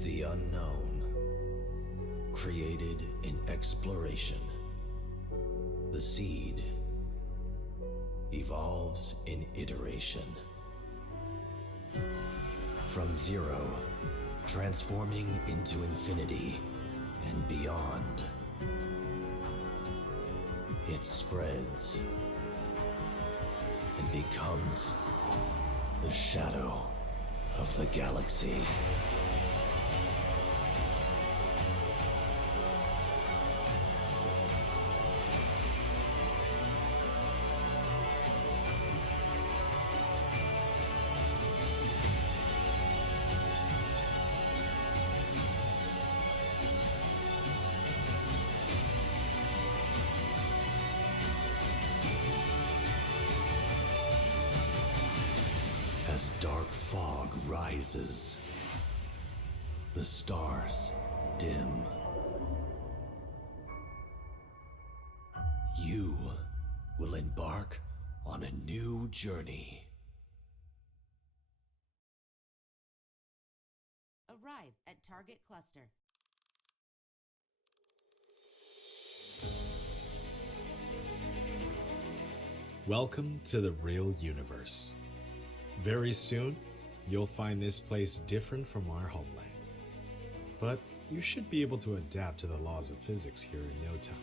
The unknown, created in exploration. The seed evolves in iteration. From zero, transforming into infinity and beyond. It spreads and becomes the shadow of the galaxy. As dark fog rises, the stars dim. You will embark on a new journey. Arrive at target cluster. Welcome to the real universe. Very soon, you'll find this place different from our homeland. But you should be able to adapt to the laws of physics here in no time.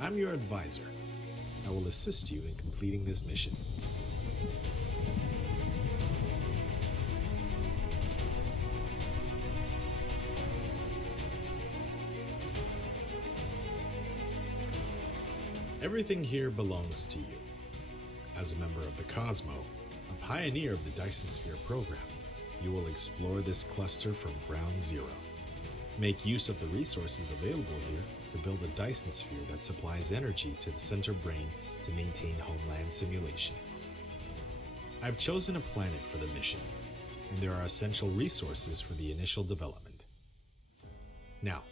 I'm your advisor. I will assist you in completing this mission. Everything here belongs to you. As a member of the Cosmo, a pioneer of the Dyson Sphere Program, you will explore this cluster from ground zero. Make use of the resources available here to build a Dyson Sphere that supplies energy to the center brain to maintain homeland simulation. I've chosen a planet for the mission, and there are essential resources for the initial development. Now,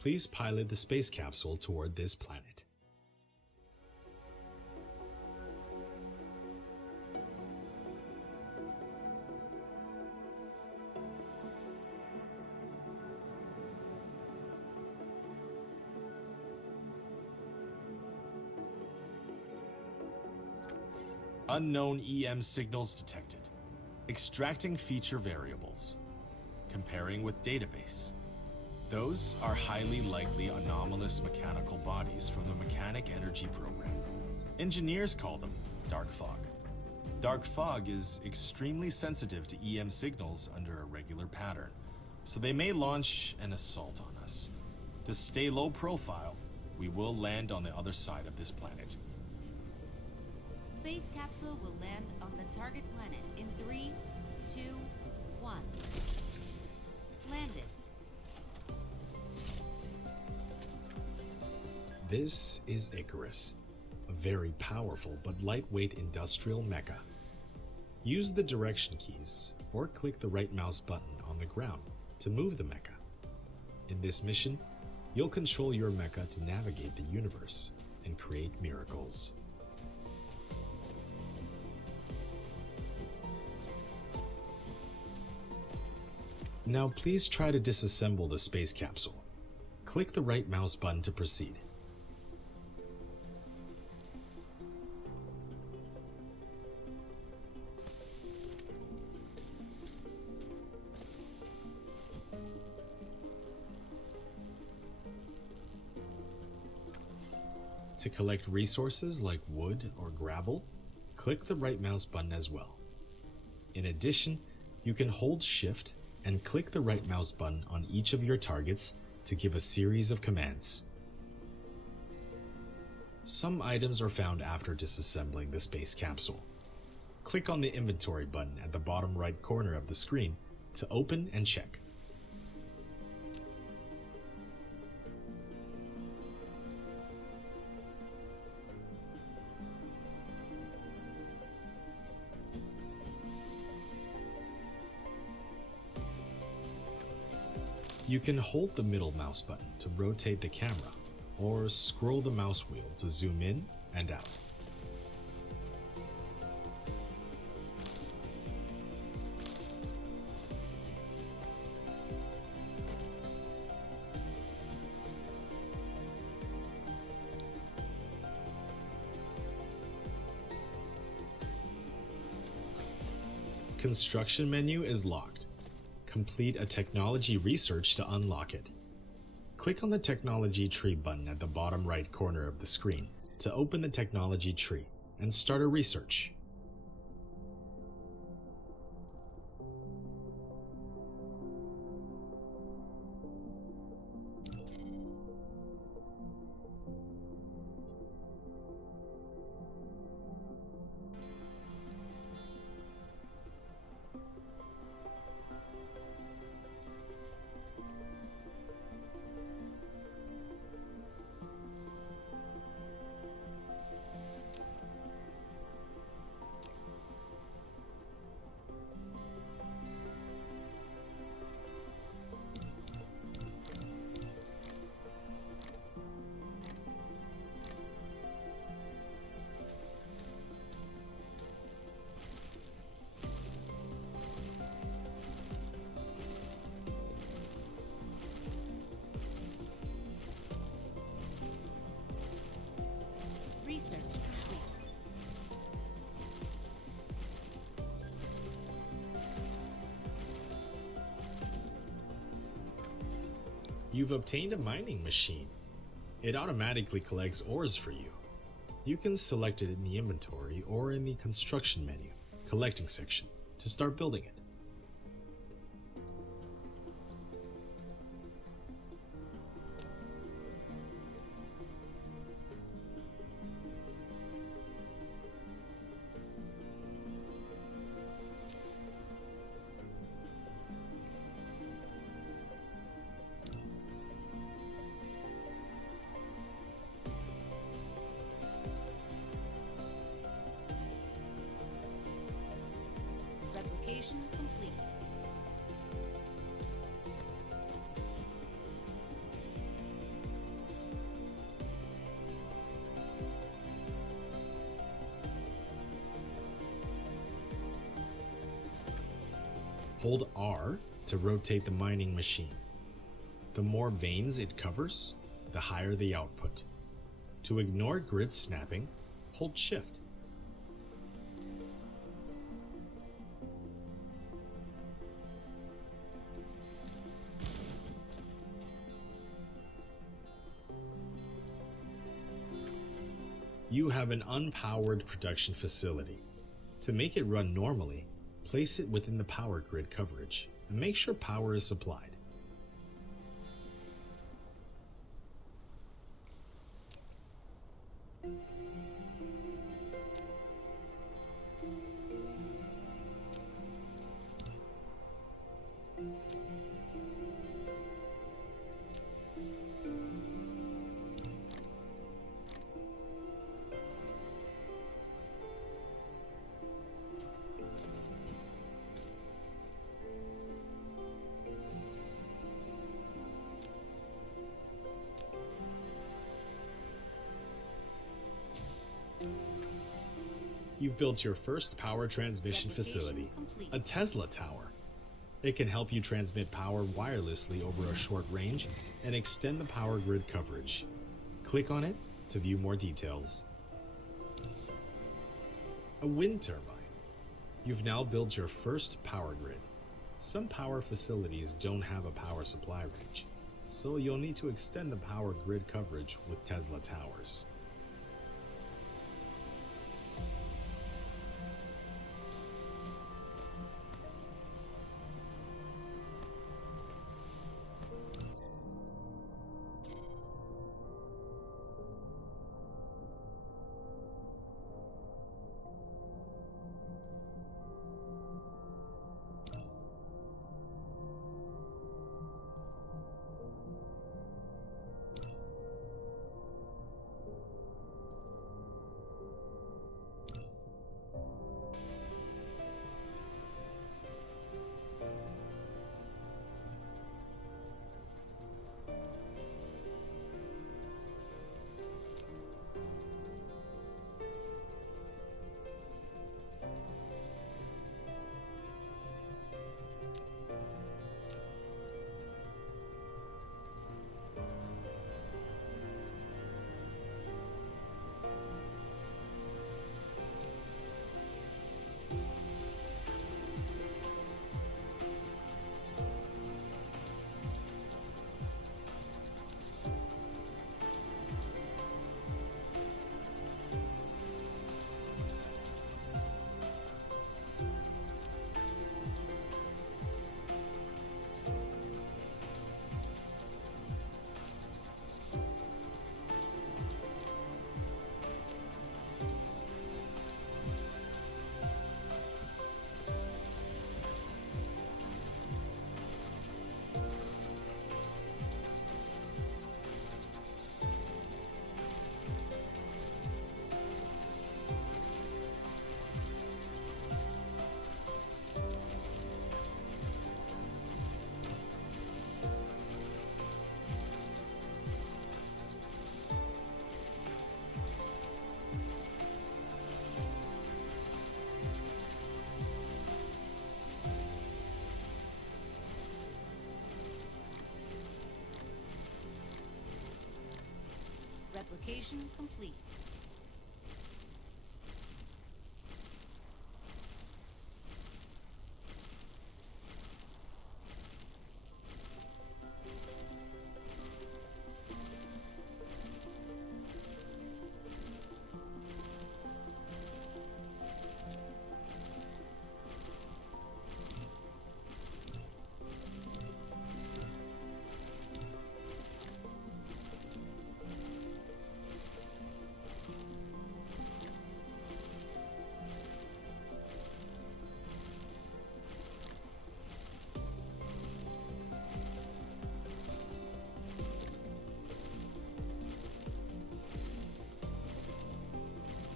please pilot the space capsule toward this planet. Unknown EM signals detected. Extracting feature variables. Comparing with database. Those are highly likely anomalous mechanical bodies from the Mechanic Energy Program. Engineers call them dark fog. Dark fog is extremely sensitive to EM signals under a regular pattern, so they may launch an assault on us. To stay low profile, we will land on the other side of this planet. Space capsule will land on the target planet in 3, 2, 1. Landed. This is Icarus, a very powerful but lightweight industrial mecha. Use the direction keys or click the right mouse button on the ground to move the mecha. In this mission, you'll control your mecha to navigate the universe and create miracles. Now please try to disassemble the space capsule. Click the right mouse button to proceed. To collect resources like wood or gravel, click the right mouse button as well. In addition, you can hold Shift and click the right mouse button on each of your targets to give a series of commands. Some items are found after disassembling the space capsule. Click on the inventory button at the bottom right corner of the screen to open and check. You can hold the middle mouse button to rotate the camera, or scroll the mouse wheel to zoom in and out. Construction menu is locked. Complete a technology research to unlock it. Click on the technology tree button at the bottom right corner of the screen to open the technology tree and start a research. Research complete. You've obtained a mining machine. It automatically collects ores for you. You can select it in the inventory or in the construction menu, collecting section, to start building it. Replication complete. Hold R to rotate the mining machine. The more veins it covers, the higher the output. To ignore grid snapping, hold Shift. You have an unpowered production facility. To make it run normally, place it within the power grid coverage and make sure power is supplied. You've built your first power transmission facility, Complete. a Tesla tower. It can help you transmit power wirelessly over a short range and extend the power grid coverage. Click on it to view more details. A wind turbine. You've now built your first power grid. Some power facilities don't have a power supply range, so you'll need to extend the power grid coverage with Tesla towers. Replication complete.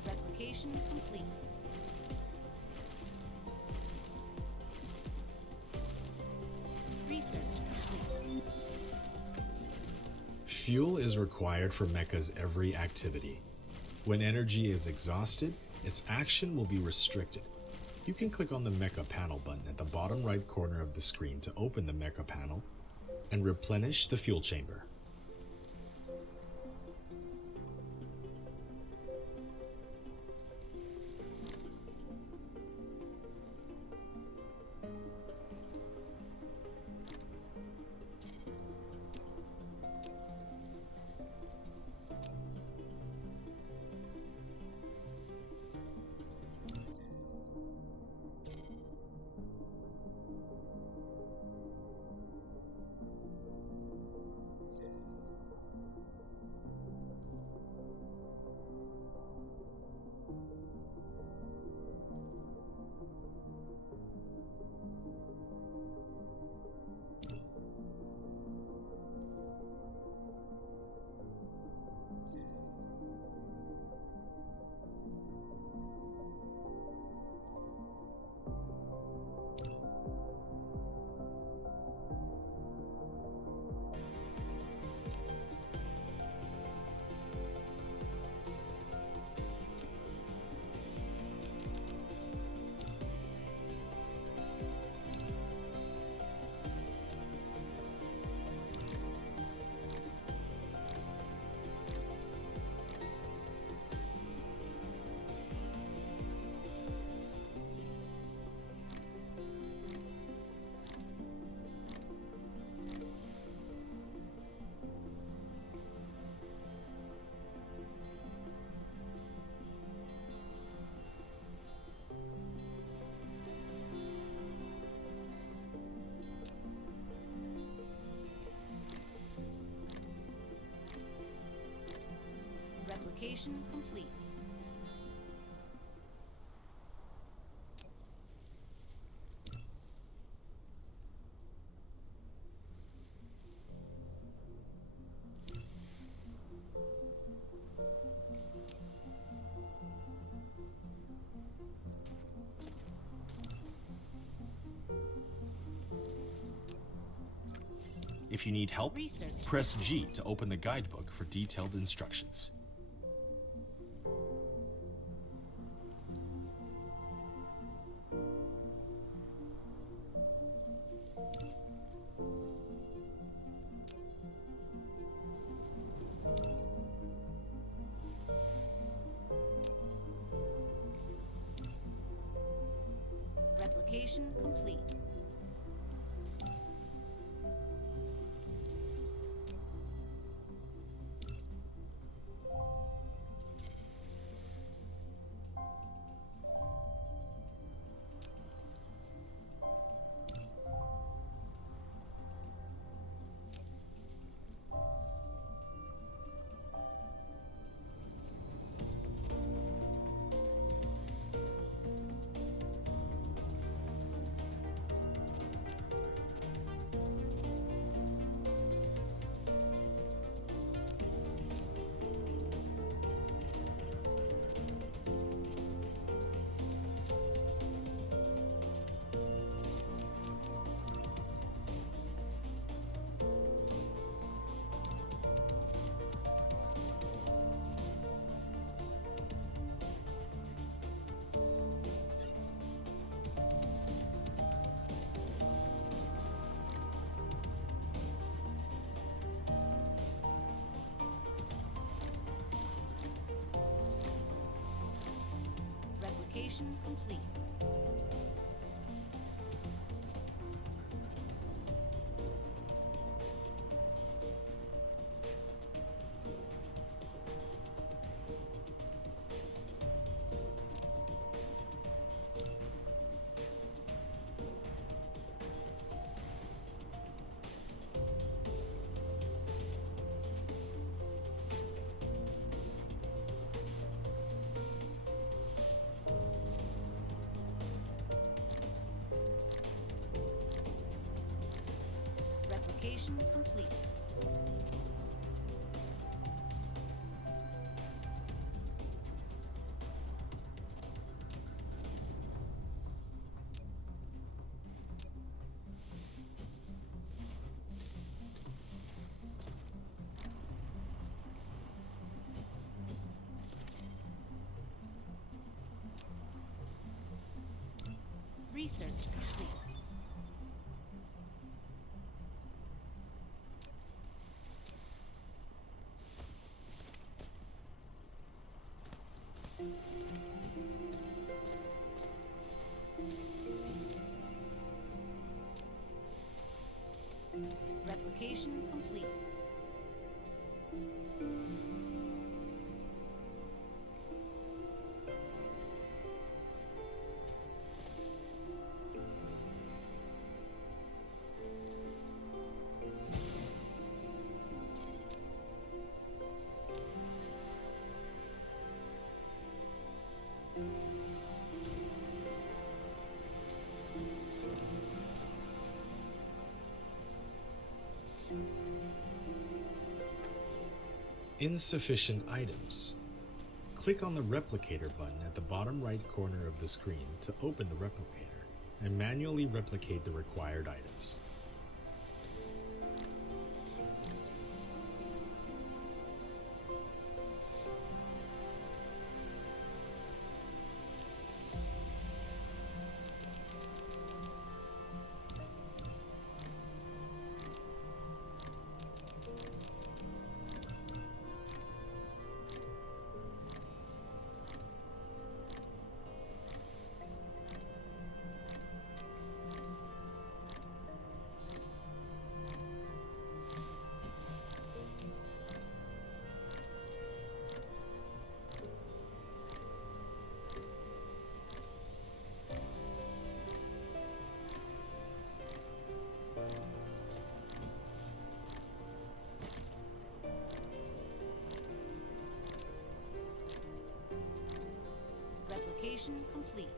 Replication complete. Research complete. Fuel is required for Mecha's every activity. When energy is exhausted, its action will be restricted. You can click on the Mecha panel button at the bottom right corner of the screen to open the Mecha panel and replenish the fuel chamber. Replication complete. If you need help, Research. press G to open the guidebook for detailed instructions. Replication complete. Replication complete. Replication complete. Research complete. Replication complete. Insufficient items. Click on the replicator button at the bottom right corner of the screen to open the replicator and manually replicate the required items. Replication complete.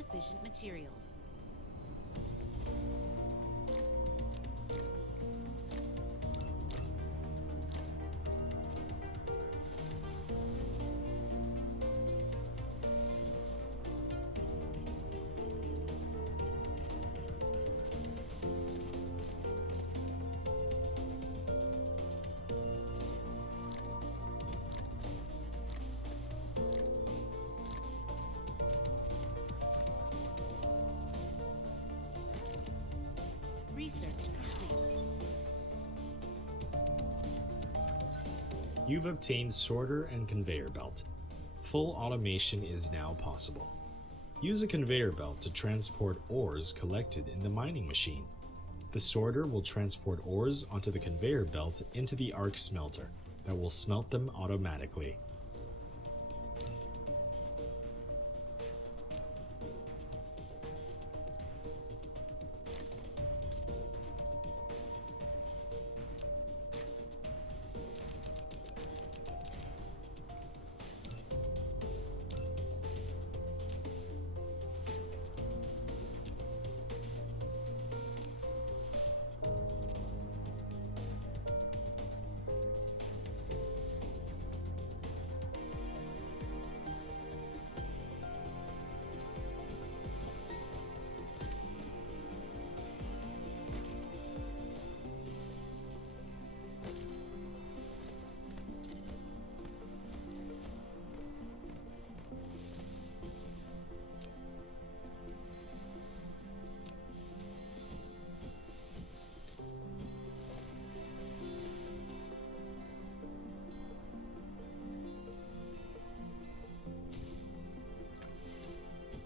sufficient materials. Research complete. You've obtained sorter and conveyor belt. Full automation is now possible. Use a conveyor belt to transport ores collected in the mining machine. The sorter will transport ores onto the conveyor belt into the arc smelter that will smelt them automatically.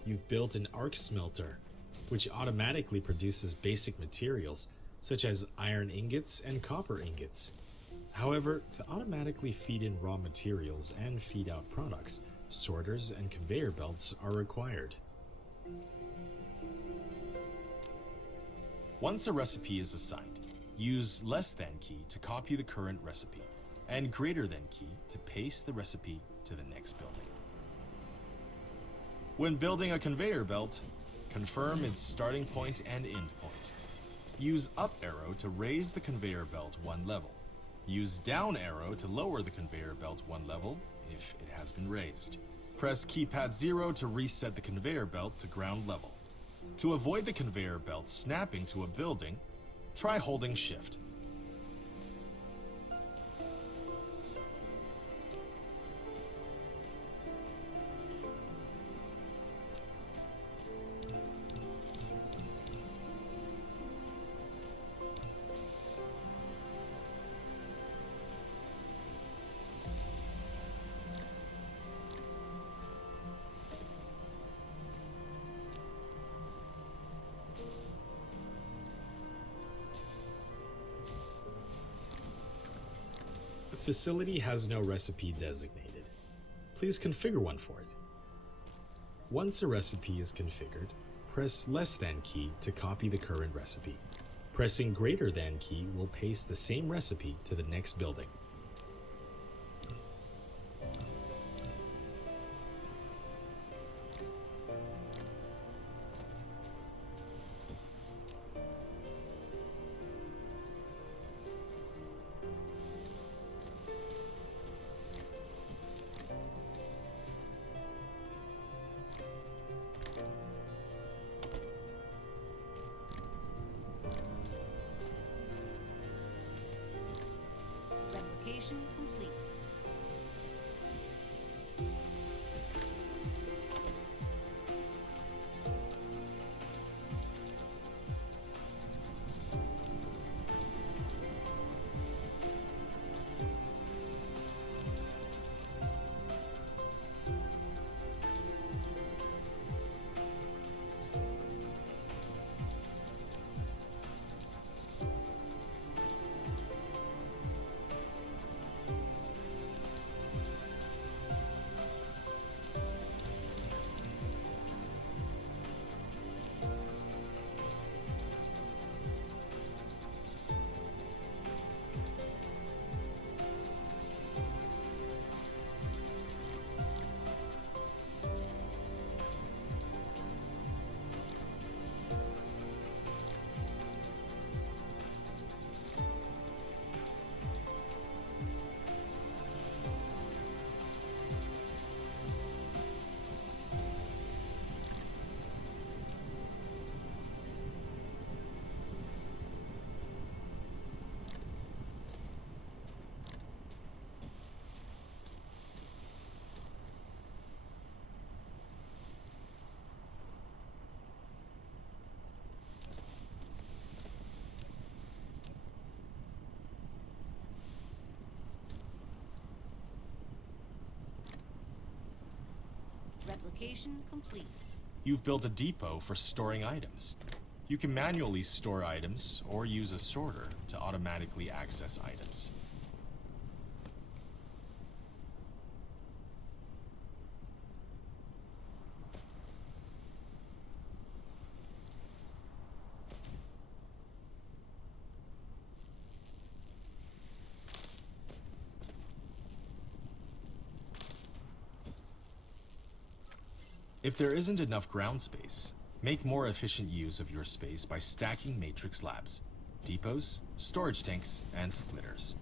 You've built an arc smelter, which automatically produces basic materials such as iron ingots and copper ingots. However, to automatically feed in raw materials and feed out products, sorters and conveyor belts are required. Once a recipe is assigned, use less than key to copy the current recipe, and greater than key to paste the recipe to the next building. When building a conveyor belt, confirm its starting point and end point. Use up arrow to raise the conveyor belt one level. Use down arrow to lower the conveyor belt one level if it has been raised. Press keypad 0 to reset the conveyor belt to ground level. To avoid the conveyor belt snapping to a building, try holding shift. The facility has no recipe designated. Please configure one for it. Once a recipe is configured, press less than key to copy the current recipe. Pressing greater than key will paste the same recipe to the next building. Replication complete. Replication complete. You've built a depot for storing items. You can manually store items or use a sorter to automatically access items. If there isn't enough ground space, make more efficient use of your space by stacking matrix slabs, depots, storage tanks, and splitters.